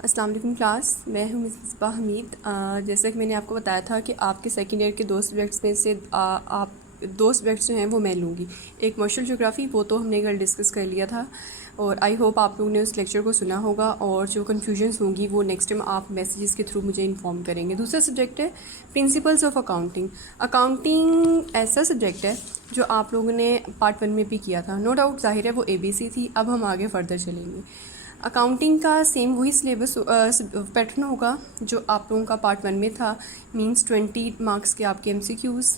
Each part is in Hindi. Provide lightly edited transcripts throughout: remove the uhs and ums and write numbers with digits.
अस्सलाम वालेकुम क्लास, मैं हूँ मिसबा हमीद। जैसा कि मैंने आपको बताया था कि आपके सेकेंड ईयर के दो सब्जेक्ट्स में से आप दो सब्जेक्ट्स जो हैं वो मैं लूँगी। एक कमर्शियल ज्योग्राफ़ी, वो तो हमने कल डिस्कस कर लिया था और आई होप आप लोगों ने उस लेक्चर को सुना होगा, और जो कन्फ्यूजन्स होंगी वो नेक्स्ट टाइम आप मैसेजेस के थ्रू मुझे इन्फॉर्म करेंगे। दूसरा सब्जेक्ट है प्रिंसिपल्स ऑफ अकाउंटिंग। अकाउंटिंग ऐसा सब्जेक्ट है जो आप लोगों ने पार्ट 1 में भी किया था, नो डाउट, ज़ाहिर है वो ABC थी। अब हम आगे फर्दर चलेंगे। अकाउंटिंग का सेम वही सिलेबस पैटर्न होगा जो आप लोगों का पार्ट 1 में था। मींस 20 मार्क्स के आपके MCQs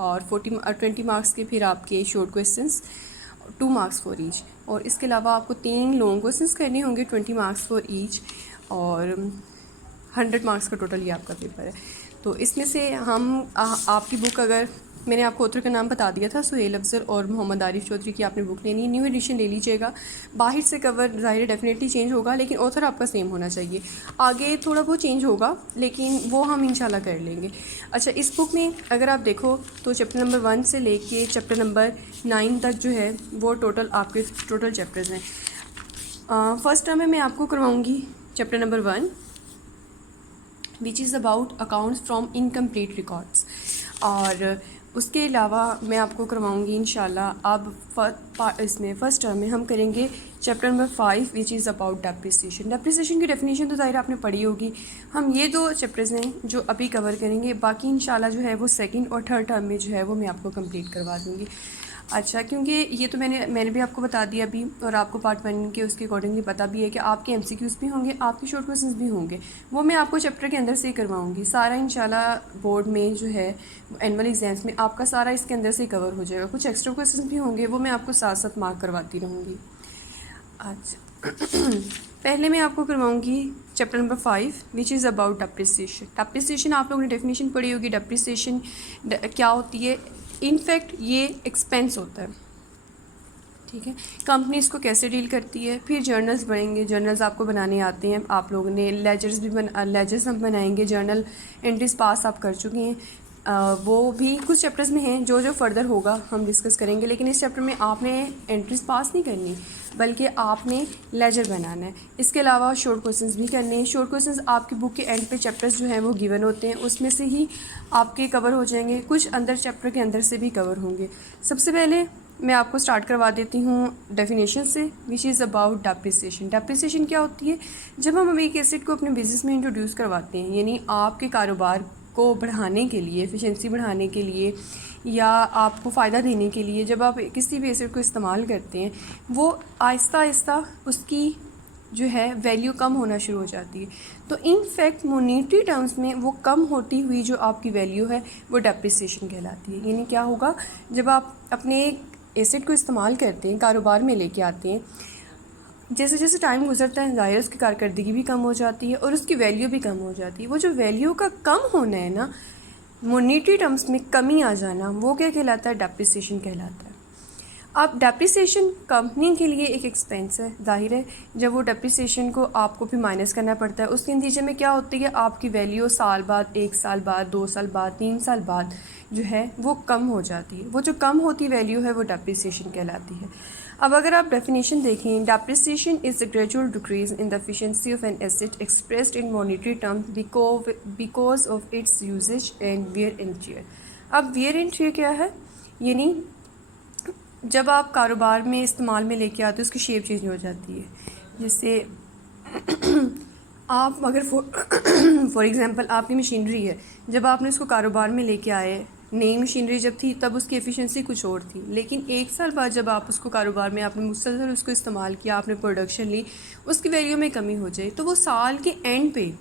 और 20 मार्क्स के फिर आपके short questions, 2 marks for each. और इसके अलावा आपको 3 लॉन्ग क्वेश्चंस करने होंगे, 20 मार्क्स फॉर ईच, और 100 मार्क्स का टोटल ये आपका पेपर है। तो इसमें से हम आपकी बुक, अगर मैंने आपको ऑथर का नाम बता दिया था, सुहेल अफजल और मोहम्मद आरिफ चौधरी की आपने बुक लेनी है। न्यू एडिशन ले लीजिएगा। बाहर से कवर ज़ाहिर डेफिनेटली चेंज होगा, लेकिन ऑथर आपका सेम होना चाहिए। आगे थोड़ा बहुत चेंज होगा, लेकिन वो हम इंशाल्लाह कर लेंगे। अच्छा, इस बुक में अगर आप देखो तो चैप्टर नंबर 1 से लेके चैप्टर नंबर 9 तक जो है वो आपके टोटल चैप्टर्स हैं। फर्स्ट टर्म में मैं आपको करवाऊँगी chapter number 1, which is about accounts from incomplete records, और उसके अलावा मैं आपको करवाऊँगी इंशाल्लाह। अब इसमें फ़र्स्ट टर्म में हम करेंगे chapter number 5, which is about depreciation. Depreciation की डेफिनेशन तो ज़ाहिर आपने पढ़ी होगी। हम ये 2 चैप्टर्स हैं जो अभी कवर करेंगे, बाकी इंशाल्लाह जो है वो सेकंड और थर्ड टर्म में जो है वो मैं आपको कंप्लीट करवा दूँगी। अच्छा, क्योंकि ये तो मैंने भी आपको बता दिया अभी, और आपको पार्ट 1 के उसके अकॉर्डिंगली पता भी है कि आपके MCQs भी होंगे, आपके शॉर्ट क्वेश्चंस भी होंगे। वो मैं आपको चैप्टर के अंदर से ही करवाऊँगी। सारा इंशाल्लाह बोर्ड में जो है एनुअल एग्ज़ाम्स में आपका सारा इसके अंदर से ही कवर हो जाएगा। कुछ एक्स्ट्रा क्वेश्चंस भी होंगे, वो मैं आपको साथ साथ मार्क करवाती रहूँगी। अच्छा पहले मैं आपको करवाऊँगी chapter number 5, which is about depreciation. Depreciation आप लोगों ने डेफिनेशन पढ़ी होगी। डेप्रिसिएशन क्या होती है? इनफैक्ट ये एक्सपेंस होता है, ठीक है। कंपनी इसको कैसे डील करती है। फिर जर्नल्स बढ़ेंगे, जर्नल्स आपको बनाने आते हैं, आप लोगों ने लेजर्स हम बनाएंगे। जर्नल एंट्रीज पास आप कर चुके हैं, वो भी कुछ चैप्टर्स में हैं। जो फर्दर होगा हम डिस्कस करेंगे, लेकिन इस चैप्टर में आपने एंट्रीज पास नहीं करनी, बल्कि आपने लेजर बनाना है। इसके अलावा शॉर्ट क्वेश्चंस भी करने हैं। शॉर्ट क्वेश्चंस आपकी बुक के एंड पे चैप्टर्स जो हैं वो गिवन होते हैं, उसमें से ही आपके कवर हो जाएंगे। कुछ अंदर चैप्टर के अंदर से भी कवर होंगे। सबसे पहले मैं आपको स्टार्ट करवा देती हूँ डेफिनेशन से, विच इज़ अबाउट डेप्रिसिएशन। डेप्रिसिएशन क्या होती है? जब हम एक एसेट को अपने बिज़नेस में इंट्रोड्यूस करवाते हैं, यानी आपके कारोबार को बढ़ाने के लिए, एफिशिएंसी बढ़ाने के लिए, या आपको फ़ायदा देने के लिए, जब आप किसी भी एसेट को इस्तेमाल करते हैं, वो आहिस्ता आहिस्ता उसकी जो है वैल्यू कम होना शुरू हो जाती है। तो इन फैक्ट मॉनेटरी टर्म्स में वो कम होती हुई जो आपकी वैल्यू है वो डेप्रिसिएशन कहलाती है। यानी क्या होगा, जब आप अपने एसेट को इस्तेमाल करते हैं, कारोबार में लेके आते हैं, जैसे जैसे टाइम गुजरता है ज़ाहिर उसकी कारकर्दगी भी कम हो जाती है और उसकी वैल्यू भी कम हो जाती है। वो जो वैल्यू का कम होना है ना, मॉनेटरी टर्म्स में कमी आ जाना, वो क्या कहलाता है? डेप्रिसिएशन कहलाता है। अब डेप्रिसिएशन कंपनी के लिए एक एक्सपेंस है, जाहिर है। जब वो डेप्रिसिएशन को आपको भी माइनस करना पड़ता है, उसके नतीजे में क्या होती है? आपकी वैल्यू साल बाद, 1 साल बाद, 2 साल बाद, 3 साल बाद जो है वो कम हो जाती है। वो जो कम होती वैल्यू है वो डेप्रिसिएशन कहलाती है। अब अगर आप डेफिनेशन देखें, depreciation is the gradual decrease in the efficiency of an asset expressed in monetary terms because of its usage and wear and tear. अब वियर एंड टियर क्या है? यानी जब आप कारोबार में इस्तेमाल में लेके आते हो उसकी शेप चेंज हो जाती है। जैसे आप अगर फॉर एग्ज़ाम्पल आपकी मशीनरी है, जब आपने उसको कारोबार में लेके आए, नई मशीनरी जब थी तब उसकी एफिशिएंसी कुछ और थी, लेकिन 1 साल बाद जब आप उसको कारोबार में आपने मुसलसल उसको इस्तेमाल किया, आपने प्रोडक्शन ली, उसकी वैल्यू में कमी हो जाए, तो वो साल के एंड पे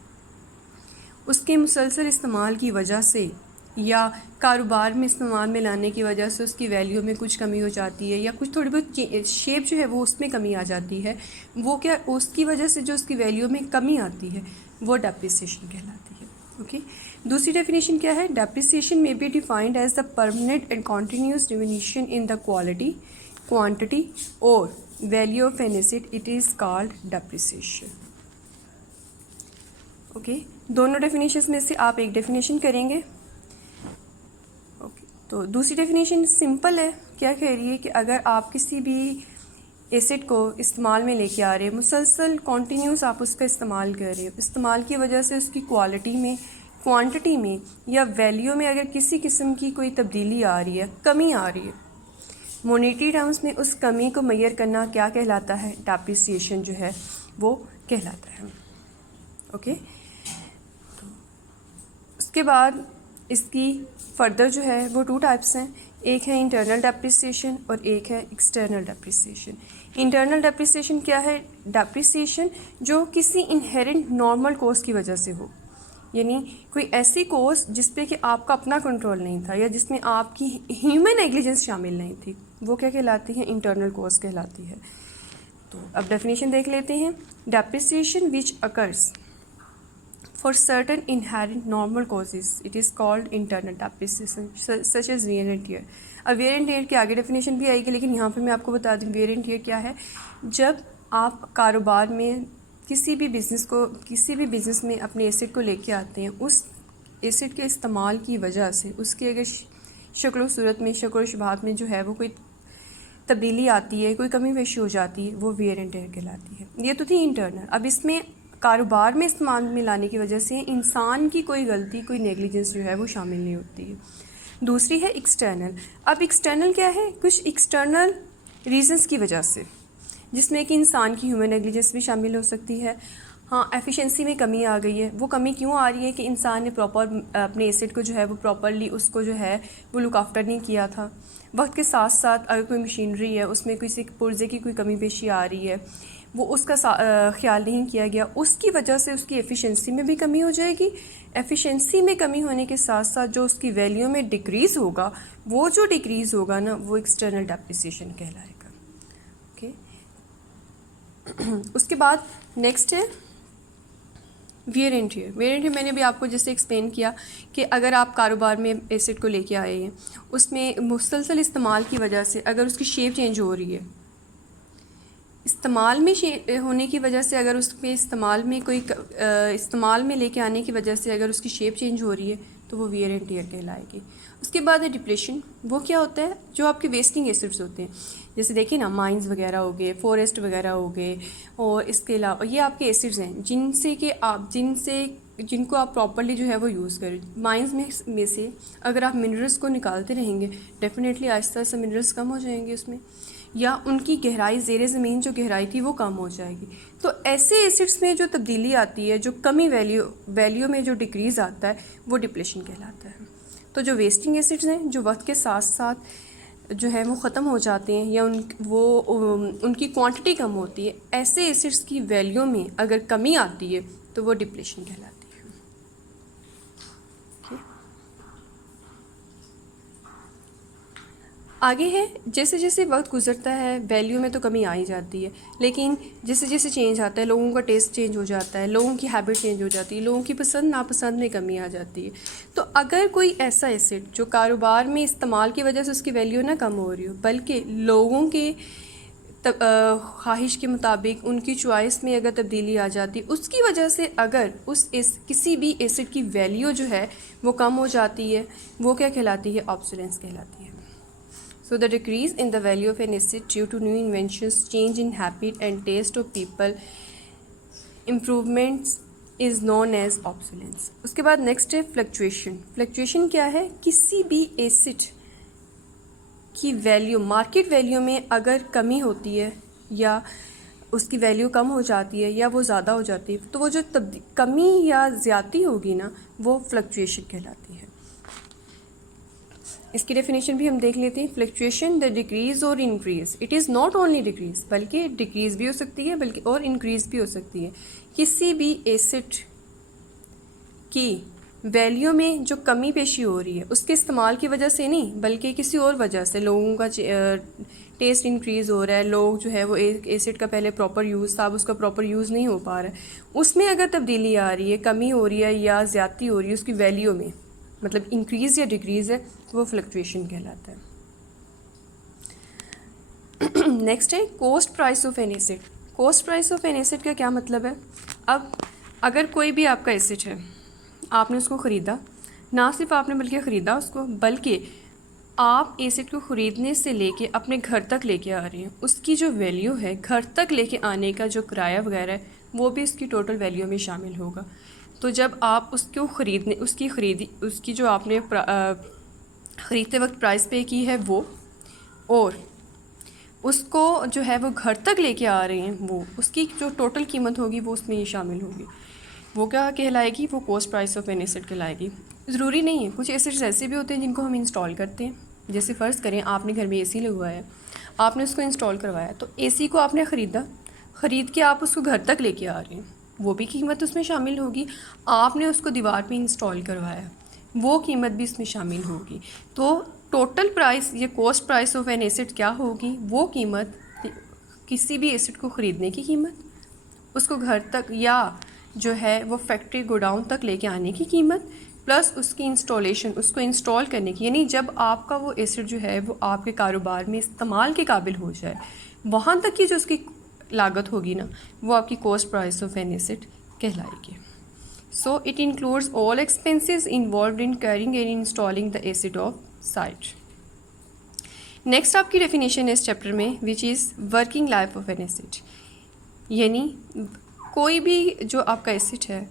उसके मुसलसल इस्तेमाल की वजह से या कारोबार में इस्तेमाल में लाने की वजह से उसकी वैल्यू में कुछ कमी हो जाती है, या कुछ थोड़ी बहुत शेप जो है वो उसमें कमी आ जाती है। वो क्या, उसकी वजह से जो उसकी वैल्यू में कमी आती है वो डेप्रिसिएशन कहलाती है। ओके, दूसरी डेफिनेशन क्या है? डेप्रिसिएशन में be defined as the permanent and continuous diminution in the quality, quantity और value of an asset, it is called depreciation. Okay, दोनों डेफिनेशंस में से आप एक डेफिनेशन करेंगे। ओके, तो दूसरी डेफिनेशन सिंपल है। क्या कह रही है कि अगर आप किसी भी एसिड को इस्तेमाल में लेके आ रहे हैं, मुसलसल कॉन्टीन्यूस आप उसका इस्तेमाल कर रहे हो, इस्तेमाल की वजह से उसकी क्वालिटी में, क्वांटिटी में या वैल्यू में अगर किसी किस्म की कोई तब्दीली आ रही है, कमी आ रही है, मॉनेटरी टर्म्स में उस कमी को मेजर करना क्या कहलाता है? डेप्रिसिएशन जो है वो कहलाता है। ओके, उसके बाद इसकी फर्दर जो है वो 2 टाइप्स हैं, एक है इंटरनल डेप्रिसिएशन और एक है एक्सटर्नल डेप्रिसिएशन। इंटरनल डेप्रिसिएशन क्या है? डेप्रिसिएशन जो किसी इनहेरेंट नॉर्मल कॉज की वजह से हो, यानी कोई ऐसी कॉज जिस पे कि आपका अपना कंट्रोल नहीं था या जिसमें आपकी ह्यूमन नेग्लिजेंस शामिल नहीं थी, वो क्या कहलाती है? इंटरनल कॉज कहलाती है। तो अब डेफिनेशन देख लेते हैं। Depreciation which occurs for certain inherent normal causes it is called internal depreciation such as wear and tear। अब wear and tear की आगे डेफिनेशन भी आएगी, लेकिन यहाँ पे मैं आपको बता दूँ wear and tear क्या है। जब आप कारोबार में किसी भी बिज़नेस में अपने एसेट को लेके आते हैं, उस एसेट के इस्तेमाल की वजह से उसकी अगर शक्ल सूरत में, शक्ल शुबात में जो है वो कोई तब्दीली आती है, कोई कमी पेशी हो जाती है, वो wear and tear कहलाती है। ये तो थी इंटरनल। अब इसमें कारोबार में इस्तेमाल में लाने की वजह से इंसान की कोई गलती, कोई नेग्लिजेंस जो है वो शामिल नहीं होती है। दूसरी है एक्सटर्नल। अब एक्सटर्नल क्या है? कुछ एक्सटर्नल रीजंस की वजह से, जिसमें कि इंसान की ह्यूमन नेग्लिजेंस भी शामिल हो सकती है। हाँ, एफिशिएंसी में कमी आ गई है। वो कमी क्यों आ रही है? कि इंसान ने प्रॉपर अपने एसेट को जो है वो प्रॉपरली उसको जो है वो लुक आफ्टर नहीं किया था। वक्त के साथ साथ अगर कोई मशीनरी है उसमें किसी पुर्जे की कोई कमी पेशी आ रही है, वो उसका ख्याल नहीं किया गया, उसकी वजह से उसकी एफिशिएंसी में भी कमी हो जाएगी। एफिशिएंसी में कमी होने के साथ साथ जो उसकी वैल्यू में डिक्रीज़ होगा, वो जो डिक्रीज़ होगा ना, वो एक्सटर्नल डेप्रिसिएशन कहलाएगा। ओके, उसके बाद नेक्स्ट है wear and tier. Wear and tier मैंने भी आपको जैसे एक्सप्लेन किया कि अगर आप कारोबार में एसेट को लेके आए हैं, उसमें मुसलसल इस्तेमाल की वजह से अगर उसकी शेप चेंज हो रही है, इस्तेमाल में होने की वजह से अगर उसमें इस्तेमाल में लेके आने की वजह से अगर उसकी शेप चेंज हो रही है, तो वो वियर एंड टियर कहलाएगी। उसके बाद है डिप्लेशन। वो क्या होता है? जो आपके वेस्टिंग एसिड्स होते हैं, जैसे देखिए ना, माइंस वगैरह हो गए, फॉरेस्ट वगैरह हो गए, और इसके अलावा ये आपके एसिड्स हैं जिनको आप प्रॉपर्ली जो है वो यूज़ करें। माइंस में से अगर आप मिनरल्स को निकालते रहेंगे, डेफिनेटली आहिस्ता आहिस्ता मिनरल्स कम हो जाएंगे उसमें, या उनकी गहराई, ज़ेरे ज़मीन जो गहराई थी वो कम हो जाएगी। तो ऐसे एसिड्स में जो तब्दीली आती है, जो कमी वैल्यू में जो डिक्रीज़ आता है, वो डिप्लेशन कहलाता है। तो जो वेस्टिंग एसिड्स हैं, जो वक्त के साथ साथ जो है वो ख़त्म हो जाते हैं या उनकी क्वांटिटी कम होती है, ऐसे एसिड्स की वैल्यू में अगर कमी आती है तो वो डिप्लेशन कहलाती है। आगे है, जैसे जैसे वक्त गुजरता है वैल्यू में तो कमी आ ही जाती है, लेकिन जैसे जैसे चेंज आता है, लोगों का टेस्ट चेंज हो जाता है, लोगों की हैबिट चेंज हो जाती है, लोगों की पसंद नापसंद में कमी आ जाती है। तो अगर कोई ऐसा एसेट जो कारोबार में इस्तेमाल की वजह से उसकी वैल्यू ना कम हो रही हो, बल्कि लोगों के ख्वाहिश के मुताबिक उनकी चॉइस में अगर तब्दीली आ जाती, उसकी वजह से अगर किसी भी एसिड की वैल्यू जो है वो कम हो जाती है, वो क्या कहलाती है? ऑब्सोलेंस कहलाती है। So the decrease in the value of an asset due to new inventions, change in habit and taste of people, improvements is known as obsolescence। उसके बाद नेक्स्ट है फ्लक्चुएशन। फ्लक्चुएशन क्या है? किसी भी एसेट की वैल्यू, मार्केट वैल्यू में अगर कमी होती है या उसकी वैल्यू कम हो जाती है या वो ज़्यादा हो जाती है, तो वो जो कमी या ज़्यादती होगी ना, वो फ्लक्चुएशन कहलाती है। इसकी डेफिनेशन भी हम देख लेते हैं। फ्लक्चुएशन द डिक्रीज़ और increase, it is not only decrease, बल्कि डिक्रीज़ भी हो सकती है बल्कि और इंक्रीज़ भी हो सकती है। किसी भी एसेट की वैल्यू में जो कमी पेशी हो रही है, उसके इस्तेमाल की वजह से नहीं, बल्कि किसी और वजह से लोगों का टेस्ट इंक्रीज़ हो रहा है, लोग जो है वो एसिड का पहले प्रॉपर यूज़ था, अब उसका प्रॉपर यूज़ नहीं हो पा रहा है, उसमें अगर तब्दीली आ रही है, कमी हो रही है या ज़्यादती हो रही है उसकी वैल्यू में, मतलब इंक्रीज़ या डिक्रीज़ है, वो फ्लक्चुएशन कहलाता है। नेक्स्ट है cost price of an asset. Cost price of an asset का क्या मतलब है? अब अगर कोई भी आपका एसेट है, आपने उसको ख़रीदा, ना सिर्फ आपने बल्कि ख़रीदा उसको, बल्कि आप एसिड को ख़रीदने से लेके अपने घर तक लेके आ रहे हैं, उसकी जो वैल्यू है घर तक लेके आने का जो किराया वगैरह है वो भी उसकी टोटल वैल्यू में शामिल होगा। तो जब आप उसको ख़रीदने उसकी जो आपने ख़रीदते वक्त प्राइस पे की है वो, और उसको जो है वो घर तक लेके आ रहे हैं, वो उसकी जो टोटल कीमत होगी वो उसमें ही शामिल होगी। वो क्या कहलाएगी? वो cost price of an asset कहलाएगी। ज़रूरी नहीं है, कुछ एसिड्स ऐसे भी होते हैं जिनको हम इंस्टॉल करते हैं। जैसे फ़र्ज़ करें आपने घर में एसी लगवाया है, आपने उसको इंस्टॉल करवाया, तो एसी को आपने ख़रीद के आप उसको घर तक लेके आ रहे हैं, वो भी कीमत उसमें शामिल होगी। आपने उसको दीवार पे इंस्टॉल करवाया, वो कीमत भी इसमें शामिल होगी। तो टोटल प्राइस या cost price of an acid क्या होगी? वो कीमत, किसी भी एसिड को ख़रीदने की कीमत, उसको घर तक या जो है वो फैक्ट्री गोडाउन तक लेके आने की कीमत, प्लस उसकी इंस्टॉलेशन, उसको इंस्टॉल करने की, यानी जब आपका वो एसिड जो है वो आपके कारोबार में इस्तेमाल के काबिल हो जाए, वहाँ तक की जो उसकी लागत होगी ना, वो आपकी cost price of an asset कहलाएगी। So it includes all expenses involved in carrying and installing the asset of site. Next आपकी डेफिनेशन है इस चैप्टर में, which is working life of an asset, यानी कोई भी जो आपका एसिड है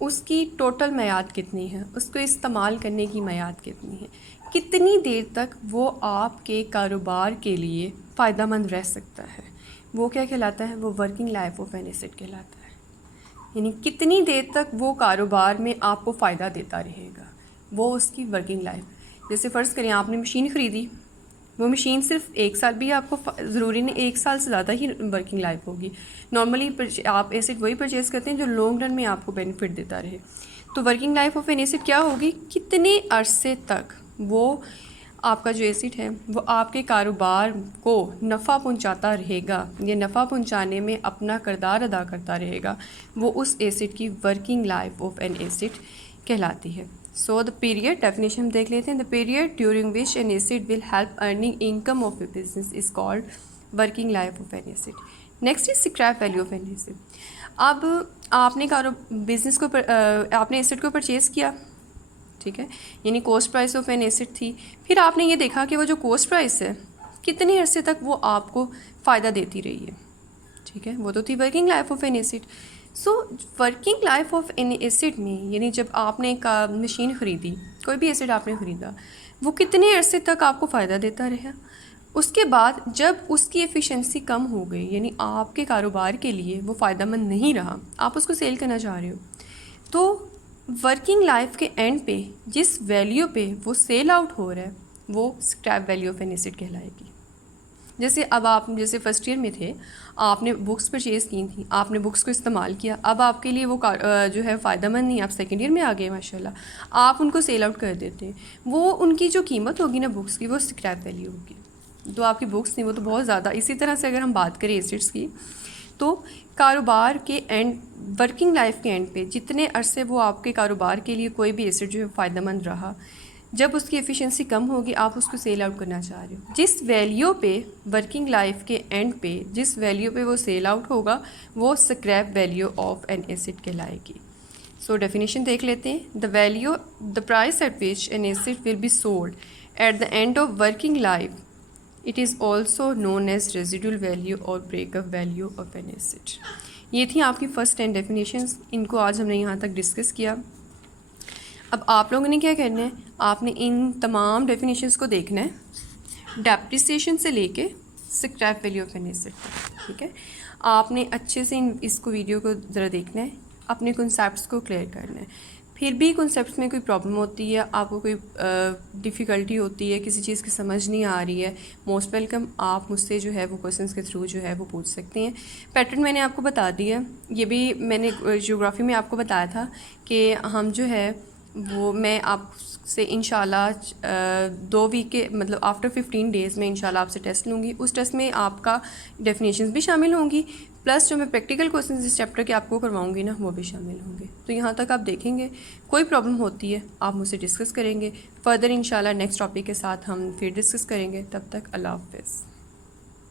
उसकी टोटल मियाद कितनी है, उसको इस्तेमाल करने की मियाद कितनी है, कितनी देर तक वो आपके कारोबार के लिए फ़ायदेमंद रह सकता है, वो क्या कहलाता है? वो working life of an acid कहलाता है। यानी कितनी देर तक वो कारोबार में आपको फ़ायदा देता रहेगा, वो उसकी वर्किंग लाइफ। जैसे फ़र्ज़ करें आपने मशीन ख़रीदी, वो मशीन सिर्फ 1 साल भी आपको, ज़रूरी नहीं 1 साल से ज़्यादा ही वर्किंग लाइफ होगी। नॉर्मली आप एसिड वही परचेज़ करते हैं जो लॉन्ग रन में आपको बेनिफिट देता रहे। तो working life of an acid क्या होगी? कितने अरसे तक वो आपका जो एसिड है वो आपके कारोबार को नफ़ा पहुंचाता रहेगा, या नफ़ा पहुंचाने में अपना किरदार अदा करता रहेगा, वो उस एसिड की working life of an acid कहलाती है। सो द पीरियड, डेफिनेशन देख लेते हैं। The period during which an asset will help earning income of A business is called working life of an acid. Next is scrap value of an acid. अब आपने बिज़नेस को आपने एसिड को परचेज़ किया, ठीक है, यानी cost price of an acid थी। फिर आपने ये देखा कि वो जो कॉस्ट प्राइस है कितने अरसे तक वो आपको फ़ायदा देती रही है, ठीक है, वो तो थी working life of an acid. So working life of an acid में, यानी जब आपने एक मशीन ख़रीदी, कोई भी एसिड आपने ख़रीदा, वो कितने अरसे तक आपको फ़ायदा देता रहा। उसके बाद जब उसकी एफिशिएंसी कम हो गई, यानी आपके कारोबार के लिए वो फ़ायदेमंद नहीं रहा, आप उसको सेल करना चाह रहे हो, तो वर्किंग लाइफ के एंड पे जिस वैल्यू पे वो सेल आउट हो रहा है वो scrap value of an asset कहलाएगी। जैसे अब आप जैसे फर्स्ट ईयर में थे, आपने बुक्स परचेज़ की थी, आपने बुक्स को इस्तेमाल किया, अब आपके लिए वो जो है फ़ायदेमंद नहीं, आप सेकेंड ईयर में आ गए माशाल्लाह, आप उनको सेल आउट कर देते हैं, वो उनकी जो कीमत होगी ना बुक्स की, वो स्क्रैप वैल्यू होगी। तो आपकी बुक्स थी वो तो बहुत ज़्यादा। इसी तरह से अगर हम बात करें एसिड्स की, तो कारोबार के एंड, वर्किंग लाइफ के एंड पे जितने अरसे वो आपके कारोबार के लिए कोई भी एसिड जो है फ़ायदेमंद रहा, जब उसकी एफिशिएंसी कम होगी आप उसको सेल आउट करना चाह रहे हो, जिस वैल्यू पे वर्किंग लाइफ के एंड पे जिस वैल्यू पे वो सेल आउट होगा वो scrap value of an asset कहलाएगी। सो डेफिनेशन देख लेते हैं। The value, the price at which an asset will be sold at the end of working life, it is also known as residual value और breakup value of an asset. ये थी आपकी फर्स्ट 10 डेफिनेशंस, इनको आज हमने यहाँ तक डिस्कस किया। अब आप लोगों ने क्या करना है, आपने इन तमाम डेफिनेशंस को देखना है, डेप्रिसिएशन से लेके scrap value of an acid, ठीक है। आपने अच्छे से इसको वीडियो को ज़रा देखना है, अपने कॉन्सेप्ट्स को क्लियर करना है। फिर भी कॉन्सेप्ट्स में कोई प्रॉब्लम होती है, आपको कोई डिफ़िकल्टी होती है, किसी चीज़ की समझ नहीं आ रही है, मोस्ट वेलकम, आप मुझसे जो है वो क्वेश्चंस के थ्रू जो है वो पूछ सकते हैं। पैटर्न मैंने आपको बता दिया, ये भी मैंने ज्योग्राफी में आपको बताया था कि हम जो है वो मैं आपसे इंशाल्लाह 2 वीक के मतलब आफ्टर 15 डेज़ में इंशाल्लाह आपसे टेस्ट लूँगी। उस टेस्ट में आपका डेफिनेशंस भी शामिल होंगी, प्लस जो मैं प्रैक्टिकल क्वेश्चंस इस चैप्टर के आपको करवाऊँगी ना वो भी शामिल होंगे। तो यहाँ तक आप देखेंगे, कोई प्रॉब्लम होती है आप मुझसे डिस्कस करेंगे। फर्दर इंशाल्लाह नेक्स्ट टॉपिक के साथ हम फिर डिस्कस करेंगे। तब तक अल्लाह हाफ़िज़।